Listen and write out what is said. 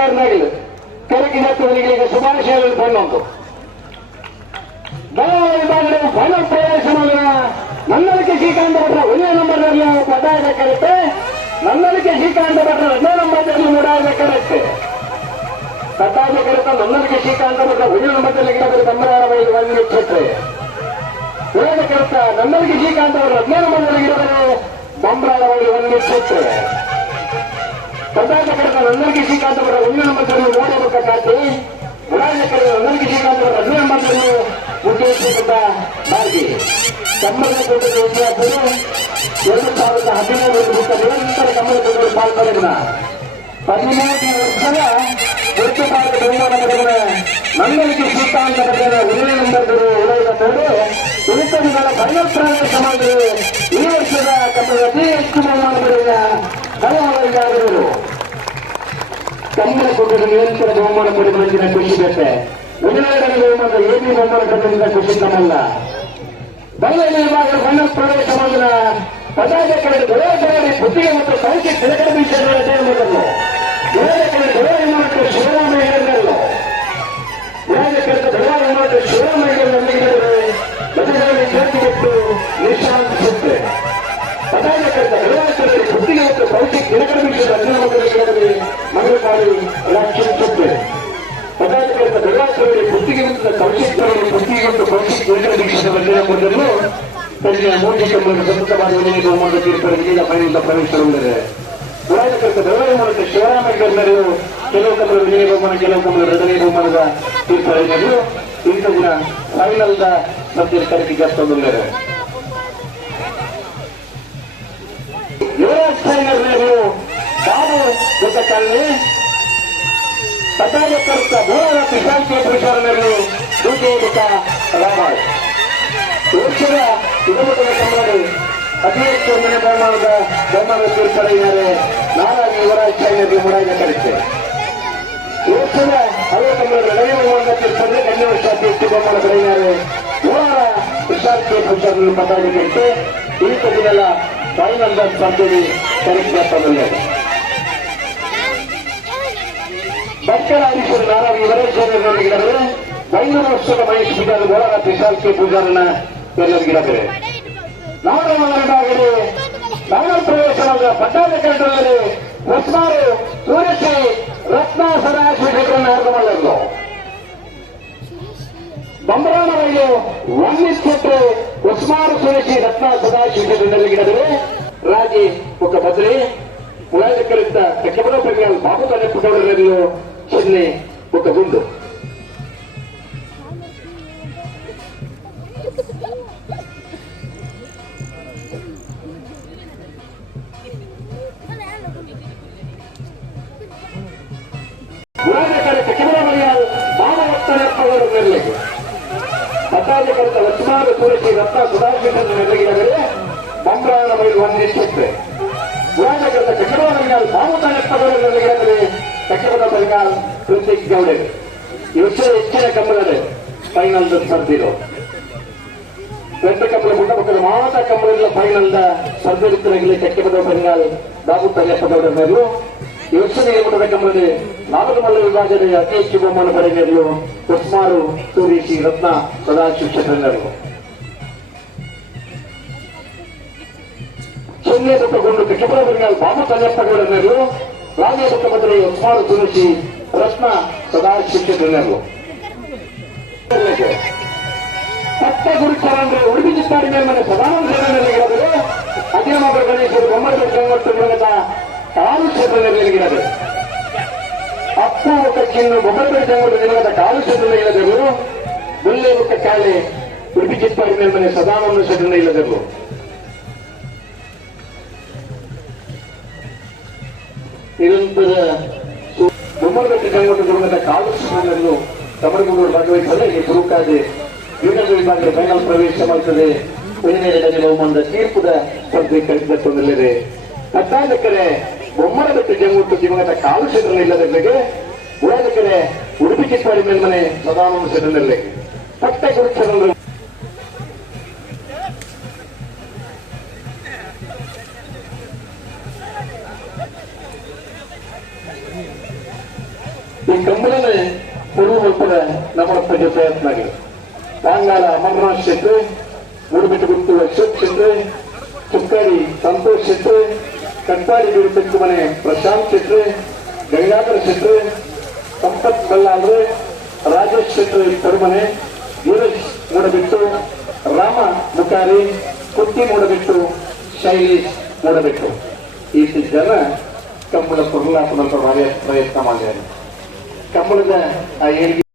ಕಾರಣಗಳು ಕೆಳಗಿನ ಶುಭಾಶಯಗಳು ಬಂದೊಂದು ವಿಭಾಗದ ಫೈನಲ್ ಪ್ರವೇಶ ಮಾಡಿದ ನನ್ನಲಿಕೆ ಶ್ರೀಕಾಂತ ಭಟ್ರ ಒಂದನೇ ನಂಬರ್ನಲ್ಲಿ ಪದಾರ್ಥ ನನ್ನಲಿಕೆ ಶ್ರೀಕಾಂತ ಭಟ್ರ ಒಂದೇ ನಂಬರ್ನಲ್ಲಿ ಮೂಡಾಗಬೇಕಾಗುತ್ತೆ ಕಟ್ಟಾದ ಕರೆತ ನನ್ನಲಿಕೆ ಶ್ರೀಕಾಂತ ಭಟ್ರ ಒಂದನೇ ನಂಬರ್ನಲ್ಲಿ ಗಿಡದಲ್ಲಿ ತಮ್ಮರಾರ ಬೈದು ಒಂದು ಕ್ಷೇತ್ರ ಉಳಿದ ಕರೆತ ನನ್ನಲಿಕೆ ಶ್ರೀಕಾಂತ ಭಟ್ರ ಹದಿನೇಳು ನಂಬರ್ನಲ್ಲಿ ಗಿಡದಲ್ಲಿ ಬಂಬ್ರಾಳ ಬೈದು ಒಂದು ಕ್ಷೇತ್ರ ಕಟ್ಟಾದ ಕರೆತ ನನ್ನಲಿಕೆ ಶ್ರೀಕಾಂತ ಭಟ್ರ ಒಂದನೇ ನಂಬರ್ನಲ್ಲಿ ಓಡಬೇಕಾಗಿ ಉಳಿದ ಕರೆತ ನನ್ನಲಿಕೆ ಶ್ರೀಕಾಂತ ಭಟ್ರ ಹದಿನೇಳು ನಂಬರ್ನಲ್ಲಿ ಮುಖ್ಯಮಂತ್ರಿಗಳ ಬಾರ್ಗಿ ಕಮ್ಮಲ ಕೊಟ್ಟು ಎರಡು ಸಾವಿರದ ಹದಿಮೂರು ಬಿಟ್ಟ ನಿರಂತರ ಕಮ್ಮಲ ಕೊಟ್ಟು ಪಾಲ್ಗೊಂಡಿದ್ದ ಹದಿಮೂರು ವರ್ಷದ ಒಟ್ಟು ಭಾರತ ಬಹುಮಾನ ಪಡೆದ ಮಂಗಲಿಗೆ ಶ್ರೀಕಾಂತ ಪಡೆದ ಉಳಿದ ನಂಬರ್ಗಳು ಉಳಿದ ತೋಡು ಉಳಿತಗಳ ಫೈನಲ್ ಪ್ರವೇಶ ಮಾಡಿದರು ಈ ವರ್ಷದ ಕಮ್ಮಲ ಕೊಟ್ಟು ನಿರಂತರ ಬಹುಮಾನ ಪಡೆದಿನ ಖುಷಿ ಬೇಕೆ ಉಳಿದ ಬಹುಮಾನ ಎಬಿ ಬಹುಮಾನ ಪಡೆದಿನ ಖುಷಿ ನಮ್ಮಲ್ಲ ವಿಭಾಗದ ಬಣ್ಣ ಪ್ರವೇಶ ಮಾಡಿದ ಪದಾರ್ಥ ಕಡೆ ಬೆಳೆಗಾರಿ ಬುದ್ಧಿಗೆ ಮತ್ತು ಸಂಖ್ಯೆ ತಿಲಕಡ ಬೀಸಲು ಮೊದಲು ಮತ್ತು ಕೌಶಿಕ ಯೋಜನೆ ದೀಕ್ಷಿತ ಬಂದಿನ ತನ್ನ ಪುರಾಣಕರ್ತ ಬೆಳಗಾವಿ ಮೂಲಕ ಶಿವರಾಮಯ್ಯರು ಕೆಲವು ಕಮಲ ವಿನಯ ಬಹುಮಾನ ಕೆಲವು ಕಮಲ ಎರಡನೇ ಬಹುಮಾನದ ತೀರ್ಪರಿಗಳು ಇಂಥ ದಿನ ಫೈನಲ್ದ ಯುವರಾಜ್ ಸೈನರ್ನವರು ತಾವು ಗೊತ್ತ ಪದಾರ್ಥ ಮೂರರ ಪ್ರಶಾಂತಿ ಪ್ರಚಾರದಲ್ಲಿ ದೂಜೇಬಿಕ ರಾಮಾಯ್ ವರ್ಷದ ಯುವಮುಖದ ಕನ್ನಡ ಅತಿ ಹೆಚ್ಚು ಮನೆ ಬಹುಮಾನದ ಬಹುಮಾನ ತೀರ್ಪಡೆಯಿದ್ದಾರೆ ನಾರಾಯಣ ಯುವರಾಜ್ ಚೈನರ್ಗೆ ಮುರಾಜ ಕರೆತೆ ವರ್ಷದ ಹಲವು ಕನ್ನಡ ನಡೆಯ ಬಹುಮಾನದ ತೀರ್ಪಡೆ ಕನ್ಯ ವರ್ಷ ಹೆಚ್ಚು ಬಹುಮಾನ ಪಡೆಯಿದ್ದಾರೆ ಮೂರರ ಪ್ರಶಾಂತಿ ಪುರುಷರನ್ನು ಇಟ್ಟು, ಈ ದಿನೆಲ್ಲ ಫೈನಲ್ ಸ್ಪರ್ಧೆಯಲ್ಲಿ ಕರೆಕ್ಟ್ ಭಕ್ತರ ಶಂಕರಾಧೀಶ್ವರ ನಾರಾಯಣ ಇವರೇಶ್ವರವರೆಗಿಡವರೆ ಐನೂರು ವರ್ಷದ ಮಹೇಶ್ ಪೂಜಾರಿ ಗೋಳಾರ ತ್ರಿಶಾಲ್ಕೆ ಪೂಜಾರನ ಎಲ್ಲರಿಗಿಡವರೆ ನಾಗರಮಗನಾಗಲಿ ನಾಗರ ಪ್ರವೇಶವಾದ ಪಟ್ಟಾದ ಕಂಡರಲ್ಲಿ ರತ್ನಾರು ಸೂರ್ಯಶ್ರೀ ರತ್ನ ಸದಾಶಿವಶೇಖರನ್ನ ಆಯ್ಕೆ ಮಾಡಲಾರದು ಬಂಬರಾಮರಾಗಿ ಒಂದಿಸ್ಕೊಟ್ಟು ಉಸ್ಮಾರು ಸೂರ್ಯಶ್ರೀ ರತ್ನ ಸದಾಶಿವಶೇಖರಲ್ಲಿಗಿಡದರೆ ರಾಜಿ ಒಕ್ಕ ಬದ್ರಿ ಮುಳಾಜಕರಿಂದ ಕಟ್ಟಬಡ ಪ್ರಜ್ಞೆ ಬಾಬು ಕಲ್ಯಾಣ್ చెన్నై ఒక గుండు పురాజకర ఎక్కడో పెరిగారు బాబు తలెప్పుకోవడం ಪಟ್ಟಾಧಿಕಾರಿತ ಲಕ್ಷ್ಮಾರ ಸೂರಶಿ ರತ್ನ ಸದಾಶಿವರನ್ನು ನೆರಗಿದರೆ ಬಂಬ್ರಾಯಣ ಬೈಲು ಒಂದಿಸುತ್ತೆ ಪುರಾಣಕೃತ ಕಟ್ಟಡವನ್ನು ಗೌಡೆ ಇವತ್ತು ಹೆಚ್ಚಿನ ಕಂಬಳದೆ ಫೈನಲ್ ಸ್ಪರ್ಧಿರು ದೊಡ್ಡ ಕಂಬಳ ಮುಟ್ಟ ಪಕ್ಕದ ಮಾತ ಕಮ್ಮಲಿಲ್ಲ ಫೈನಲ್ ದ ಕಟ್ಟಡದ ಬರಿಗಾಲ್ ಬಾಬು ತಲೆಪ್ಪದವರನ್ನು ಇವತ್ತು ನಿಗಮದ ಕಂಬಳದೆ ನಾಲ್ಕು ಮಲ್ಲ ವಿಭಾಗದ ಅತಿ ಹೆಚ್ಚು ಬಹುಮಾನ ಪಡೆದರು ಉಸ್ಮಾರು ಸೂರಿಸಿ ರತ್ನ ಸದಾಶಿವಚಂದ್ರನರು ಸೊನ್ನೆ ತಗೊಂಡು ಕೆಟ್ಟಪುರದಲ್ಲಿ ಬಾಬು ರಾಜ್ಯ ಮುಖ್ಯಮಂತ್ರಿ ಮಂತ್ರಿ ಉಸ್ಮಾರು ತುಳಸಿ ರತ್ನ ಸದಾಶಿವಚಂದ್ರನರು ಪಟ್ಟ ಗುರುಚರಂದ್ರೆ ಉಡುಪಿ ಚಿತ್ತಾಡಿ ಮೇಲ್ಮನೆ ಸದಾನಂದ ಹೇಳಿದರೆ ಅದೇಮಾಬ ಗಣೇಶರು ಗೊಮ್ಮಟ್ಟು ಗೊಮ್ಮಟ್ಟು ಮೂಲಕ ಕಾಲು ಕ್ಷೇತ್ರದಲ್ಲಿ ಹೇಳಿದರು ಅಪ್ಪು ಕಚ್ಚಿನ್ನು ಗೊಮ್ಮಟ್ಟು ಗಂಗೊಟ್ಟು ನಿಲಗದ ಕಾಲು ಕ್ಷೇತ್ರದಲ್ಲಿ ಇಲ್ಲದರು ಮುಲ್ಲೆ ಮುಖ ಕಾಲೆ ಉಡುಪಿ ಚಿತ್ತಾಡಿ ಮೇಲ್ಮನೆ ಸದಾನಂದ ಕ್ಷೇತ್ರದಲ್ಲಿ ಇಲ್ಲದರು ನಿರಂತರ ಬೊಮ್ಮರಗಟ್ಟಿ ಕೈಗೊಂಡು ಬರುವಂತ ಕಾಲು ಕ್ಷೇತ್ರಗಳನ್ನು ಕಮಲಗುಂಡೂರು ಭಾಗವಹಿಸಲು ಈ ಗುರುಕಾದೆ ವಿವಿಧ ವಿಭಾಗದ ಫೈನಲ್ ಪ್ರವೇಶ ಮಾಡುತ್ತದೆ ಉಳಿನೇರಡನೇ ಬಹುಮಾನದ ತೀರ್ಪುದ ಸ್ಪರ್ಧೆ ಕಳಿಸಿದಲ್ಲಿದೆ ಹದಿನಾಲ್ಕು ಕಡೆ ಬೊಮ್ಮರಗಟ್ಟಿ ಜಂಗುಟ್ಟು ದಿವಂಗತ ಕಾಲು ಕ್ಷೇತ್ರ ಬಗ್ಗೆ ಉಳಿದ ಕಡೆ ಉಡುಪಿ ಚಿತ್ತಾಡಿ ಮೇಲ್ಮನೆ ಸದಾನಂದ ಕ್ಷೇತ್ರದಲ್ಲಿ ಪಟ್ಟ ಗುರುಚರನ್ನು ಪುರು ಮಲ್ಪದ ನಮ್ಮ ಬಗ್ಗೆ ಪ್ರಯತ್ನ ಆಗಿದೆ ಬಾಂಗಾಲ ಅಮರನಾಥ್ ಶೆಟ್ಟಿ ಮೂಡುಬಿಟ್ಟು ಅಶೋಕ್ ಶೆಟ್ಟಿ ಚುಕ್ಕಾಡಿ ಸಂತೋಷ್ ಶೆಟ್ಟಿ ಕಟ್ಟಾಡಿ ಬೀಳ್ತಕ್ಕ ಮನೆ ಪ್ರಶಾಂತ್ ಶೆಟ್ಟಿ ಗಂಗಾಧರ ಶೆಟ್ಟಿ ಸಂಪತ್ ಬಲ್ಲಾಳ್ರೆ ರಾಜೇಶ್ ಶೆಟ್ಟಿ ತರುಮನೆ, ವೀರೇಶ್ ಮೂಡಬಿಟ್ಟು, ರಾಮ ಮುಖಾರಿ, ಕುಟ್ಟಿ ಮೂಡಬಿಟ್ಟು, ಶೈಲೇಶ್ ಮೂಡಬಿಟ್ಟು. ಈ ಜನ ಕಂಬಳ ಪ್ರಹ್ಲಾಪದ ಪ್ರಯತ್ನ ಮಾಡಿದ್ದಾರೆ. கம்பளத்தை